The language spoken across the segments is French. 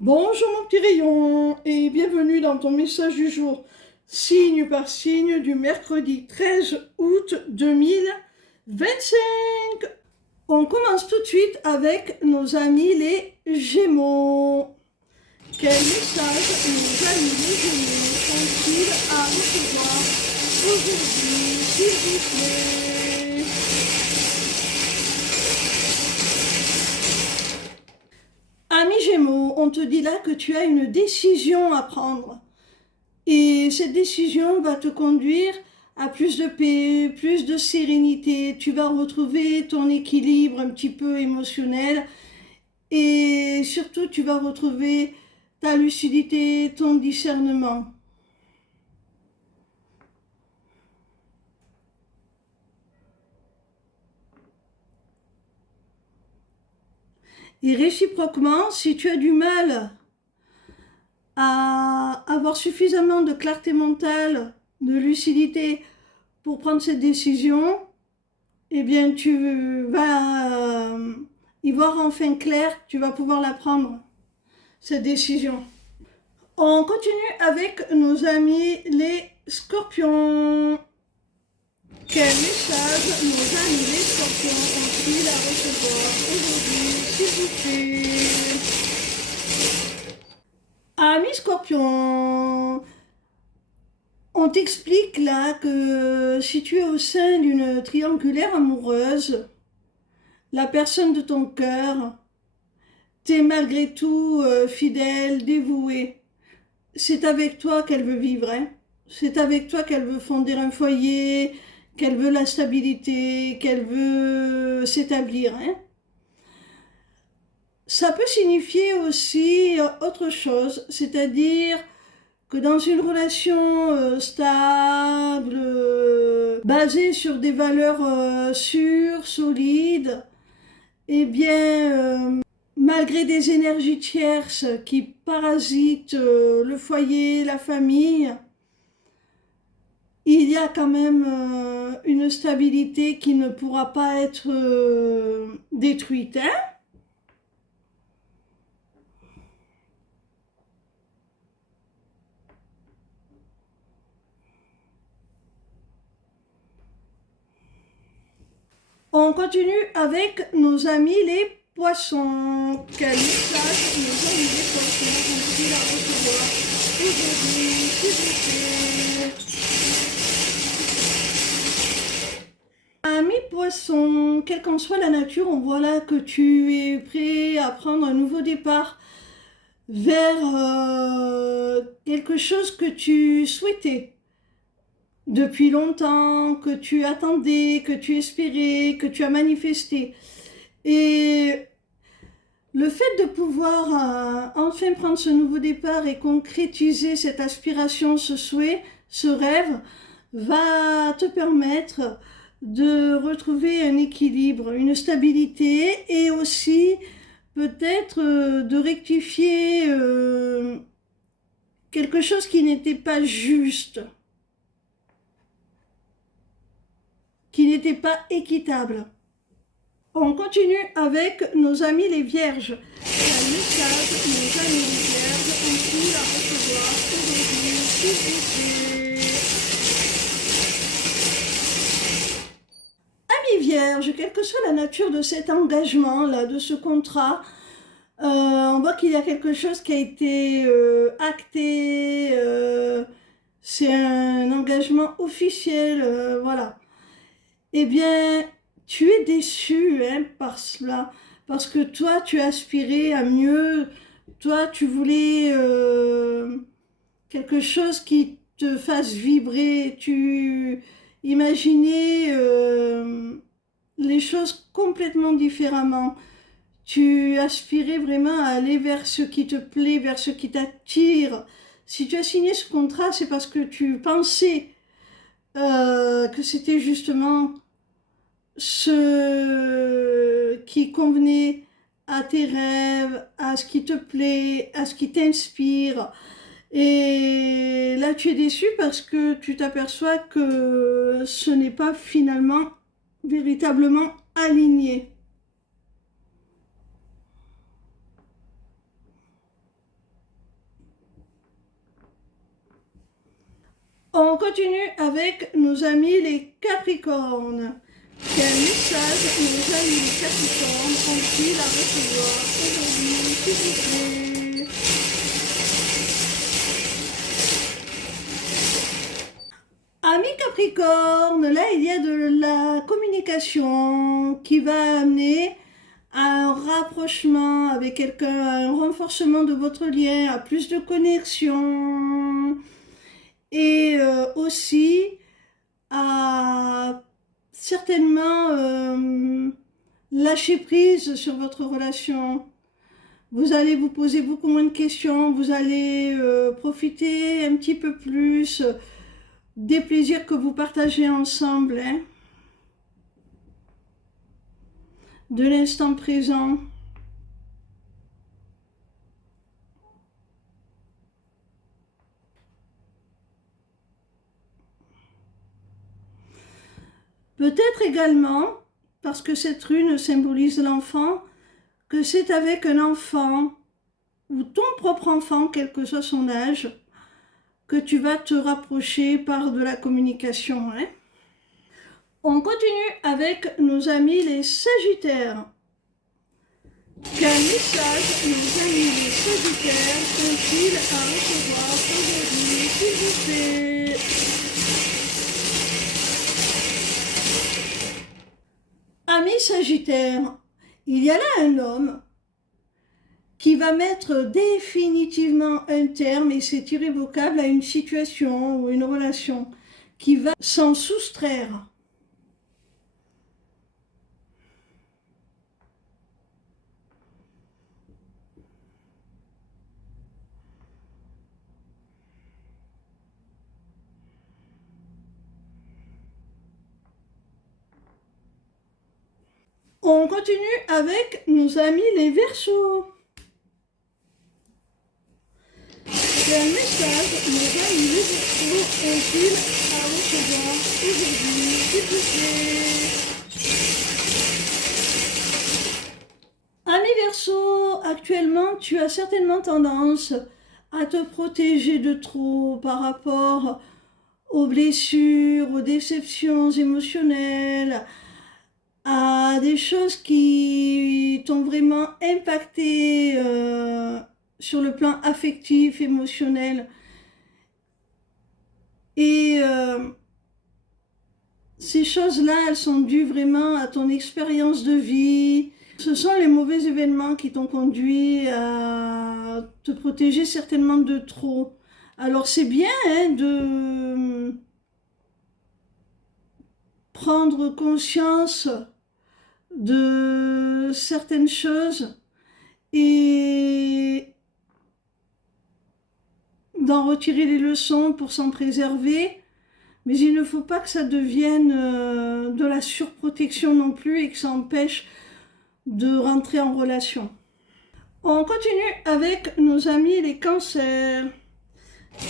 Bonjour mon petit rayon et bienvenue dans ton message du jour, signe par signe du mercredi 13 août 2025. On commence tout de suite avec nos amis les Gémeaux. Quel message nos amis les Gémeaux sont-ils à recevoir aujourd'hui, s'il vous plaît? Ami Gémeaux, on te dit là que tu as une décision à prendre. Et cette décision va te conduire à plus de paix, plus de sérénité. Tu vas retrouver ton équilibre un petit peu émotionnel. Et surtout, tu vas retrouver ta lucidité, ton discernement. Et réciproquement, si tu as du mal à avoir suffisamment de clarté mentale, de lucidité pour prendre cette décision, eh bien tu vas y voir enfin clair, tu vas pouvoir la prendre, cette décision. On continue avec nos amis les scorpions. Quel message nos amis les scorpions ont-ils à recevoir aujourd'hui, s'il vous plaît? Amis scorpions, on t'explique là que si tu es au sein d'une triangulaire amoureuse, la personne de ton cœur, t'es malgré tout fidèle, dévoué. C'est avec toi qu'elle veut vivre, hein. C'est avec toi qu'elle veut fonder un foyer, qu'elle veut la stabilité, qu'elle veut s'établir, hein. Ça peut signifier aussi autre chose, c'est-à-dire que dans une relation stable, basée sur des valeurs sûres, solides, eh bien, malgré des énergies tierces qui parasitent le foyer, la famille, il y a quand même une stabilité qui ne pourra pas être détruite, hein. On continue avec nos amis les poissons. Quel message nos amis les poissons ont-ils à recevoir aujourd'hui, s'il vous plaît? Ami poisson, quelle qu'en soit la nature, on voit là que tu es prêt à prendre un nouveau départ vers quelque chose que tu souhaitais depuis longtemps, que tu attendais, que tu espérais, que tu as manifesté. Et le fait de pouvoir enfin prendre ce nouveau départ et concrétiser cette aspiration, ce souhait, ce rêve, va te permettre de retrouver un équilibre, une stabilité et aussi peut-être de rectifier quelque chose qui n'était pas juste, qui n'était pas équitable. On continue avec nos amis les vierges. Quel message nos amis les vierges ont-ils à recevoir aujourd'hui, s'il vous plaît? Amis vierges, quelle que soit la nature de cet engagement-là, de ce contrat, on voit qu'il y a quelque chose qui a été acté, c'est un engagement officiel, voilà. Eh bien, tu es déçu hein, par cela, parce que toi, tu aspirais à mieux, toi, tu voulais quelque chose qui te fasse vibrer, tu imaginais les choses complètement différemment. Tu aspirais vraiment à aller vers ce qui te plaît, vers ce qui t'attire. Si tu as signé ce contrat, c'est parce que tu pensais que c'était justement ce qui convenait à tes rêves, à ce qui te plaît, à ce qui t'inspire. Et là, tu es déçu parce que tu t'aperçois que ce n'est pas finalement véritablement aligné. On continue avec nos amis les Capricornes. Quel message nos amis les Capricornes ont-ils à recevoir aujourd'hui, s'il vous plaît? Amis Capricorne, là il y a de la communication qui va amener à un rapprochement avec quelqu'un, à un renforcement de votre lien, à plus de connexion et aussi à certainement lâcher prise sur votre relation. Vous allez vous poser beaucoup moins de questions, vous allez profiter un petit peu plus des plaisirs que vous partagez ensemble, hein, de l'instant présent. Peut-être également, parce que cette rune symbolise l'enfant, que c'est avec un enfant, ou ton propre enfant, quel que soit son âge, que tu vas te rapprocher par de la communication, hein. On continue avec nos amis les Sagittaires. Quel message nos amis les Sagittaires ont-ils à recevoir aujourd'hui, s'il vous plaît? Amis Sagittaires, il y a là un homme qui va mettre définitivement un terme, et c'est irrévocable, à une situation ou une relation, qui va s'en soustraire. On continue avec nos amis les Verseaux. Quel message nos amis les Verseaux ont-ils à recevoir aujourd'hui, s'il vous plaît? Ami Verseau, actuellement tu as certainement tendance à te protéger de trop par rapport aux blessures, aux déceptions émotionnelles, à des choses qui t'ont vraiment impacté sur le plan affectif, émotionnel. Et ces choses-là, elles sont dues vraiment à ton expérience de vie. Ce sont les mauvais événements qui t'ont conduit à te protéger certainement de trop. Alors c'est bien, hein, de prendre conscience de certaines choses et d'en retirer les leçons pour s'en préserver, mais il ne faut pas que ça devienne de la surprotection non plus et que ça empêche de rentrer en relation. On continue avec nos amis les Cancers.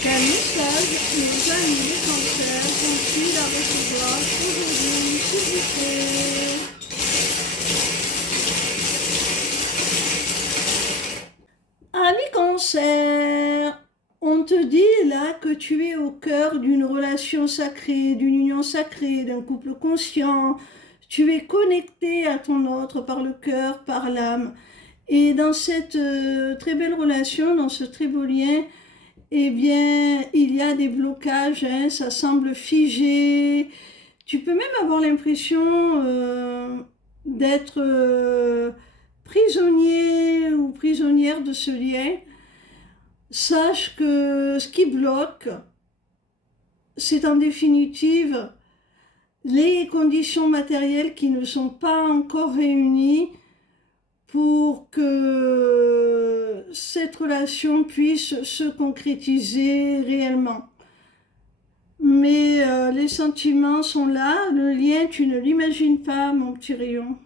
Quel message nos amis les Cancers ont-ils à recevoir aujourd'hui, s'il vous plaît? Ami Cancer, on te dit là que tu es au cœur d'une relation sacrée, d'une union sacrée, d'un couple conscient. Tu es connecté à ton autre par le cœur, par l'âme. Et dans cette très belle relation, dans ce très beau lien, eh bien, il y a des blocages, hein, ça semble figé. Tu peux même avoir l'impression d'être prisonnier ou prisonnière de ce lien. Sache que ce qui bloque, c'est en définitive les conditions matérielles qui ne sont pas encore réunies pour que cette relation puisse se concrétiser réellement. Mais les sentiments sont là, le lien, tu ne l'imagines pas, mon petit rayon.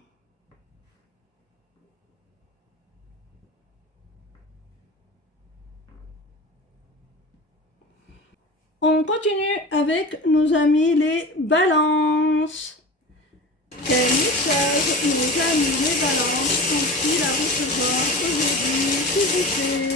On continue avec nos amis les balances. Quel message nos amis les balances ont-ils à recevoir aujourd'hui, s'il vous plaît?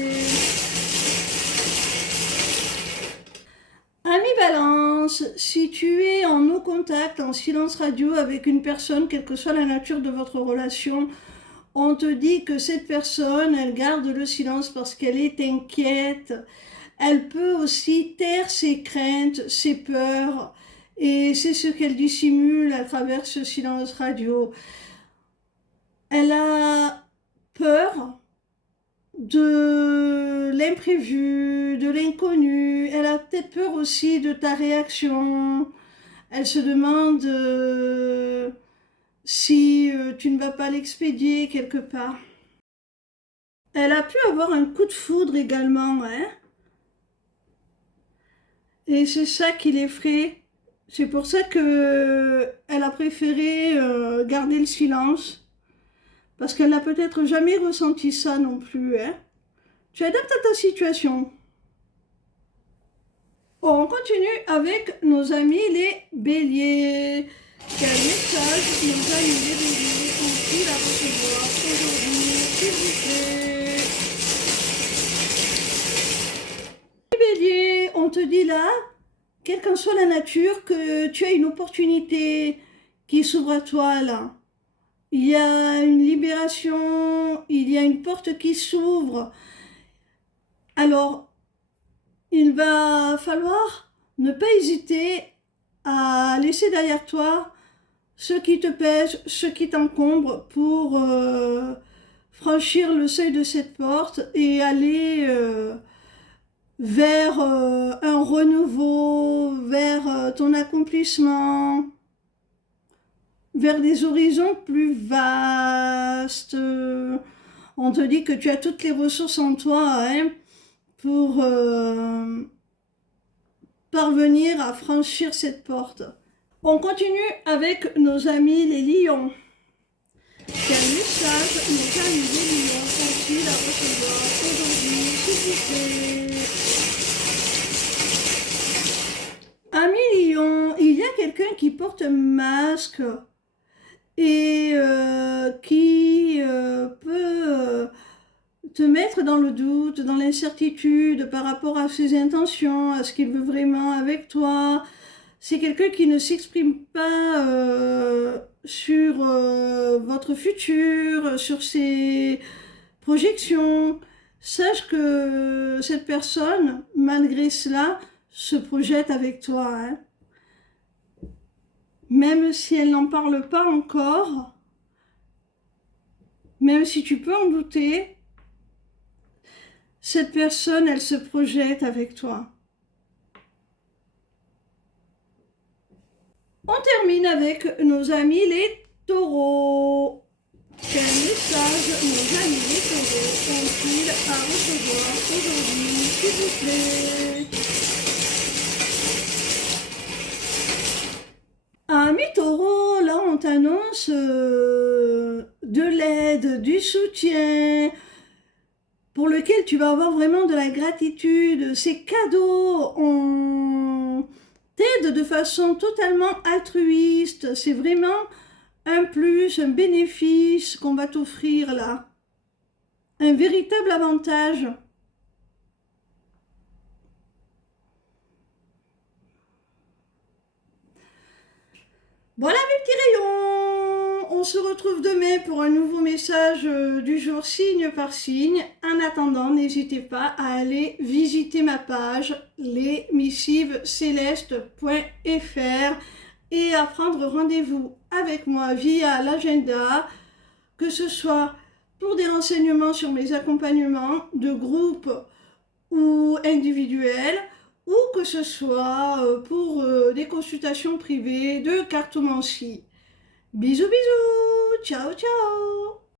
Amis balance, silence, si tu es en no contact, en silence radio avec une personne, quelle que soit la nature de votre relation, on te dit que cette personne, elle garde le silence parce qu'elle est inquiète. Elle peut aussi taire ses craintes, ses peurs, et c'est ce qu'elle dissimule à travers ce silence radio. Elle a peur de l'imprévu, de l'inconnu. Elle a peut-être peur aussi de ta réaction. Elle se demande si tu ne vas pas l'expédier quelque part. Elle a pu avoir un coup de foudre également, hein. Et c'est ça qui l'effraie. C'est pour ça que elle a préféré garder le silence. Parce qu'elle n'a peut-être jamais ressenti ça non plus, hein. Tu adaptes à ta situation. On continue avec nos amis les béliers. Quel message nos amis les béliers ont-ils à recevoir aujourd'hui, s'il vous plaît? Les béliers, on te dit là, quelle qu'en soit la nature, que tu as une opportunité qui s'ouvre à toi là. Il y a une libération, il y a une porte qui s'ouvre. Alors, il va falloir ne pas hésiter à laisser derrière toi ce qui te pèse, ce qui t'encombre pour franchir le seuil de cette porte et aller vers un renouveau, vers ton accomplissement, vers des horizons plus vastes. On te dit que tu as toutes les ressources en toi, hein, pour parvenir à franchir cette porte. On continue avec nos amis les lions. Quel message nos amis les lions ont-ils à recevoir aujourd'hui, s'il vous plaît? Amis lions, il y a quelqu'un qui porte un masque et qui peut te mettre dans le doute, dans l'incertitude par rapport à ses intentions, à ce qu'il veut vraiment avec toi. C'est quelqu'un qui ne s'exprime pas sur votre futur, sur ses projections. Sache que cette personne, malgré cela, se projette avec toi, hein. Même si elle n'en parle pas encore, même si tu peux en douter, cette personne, elle se projette avec toi. On termine avec nos amis les taureaux. Quel message nos amis les taureaux ont-ils à recevoir aujourd'hui, s'il vous plaît? Amis taureaux, là on t'annonce de l'aide, du soutien, pour lequel tu vas avoir vraiment de la gratitude. Ces cadeaux, on t'aide de façon totalement altruiste. C'est vraiment un plus, un bénéfice qu'on va t'offrir là. Un véritable avantage. Voilà mes petits rayons, on se retrouve demain pour un nouveau message du jour signe par signe. En attendant, n'hésitez pas à aller visiter ma page lesmissivescélestes.fr et à prendre rendez-vous avec moi via l'agenda, que ce soit pour des renseignements sur mes accompagnements de groupe ou individuels, ou que ce soit pour des consultations privées de cartomancie. Bisous bisous, ciao ciao.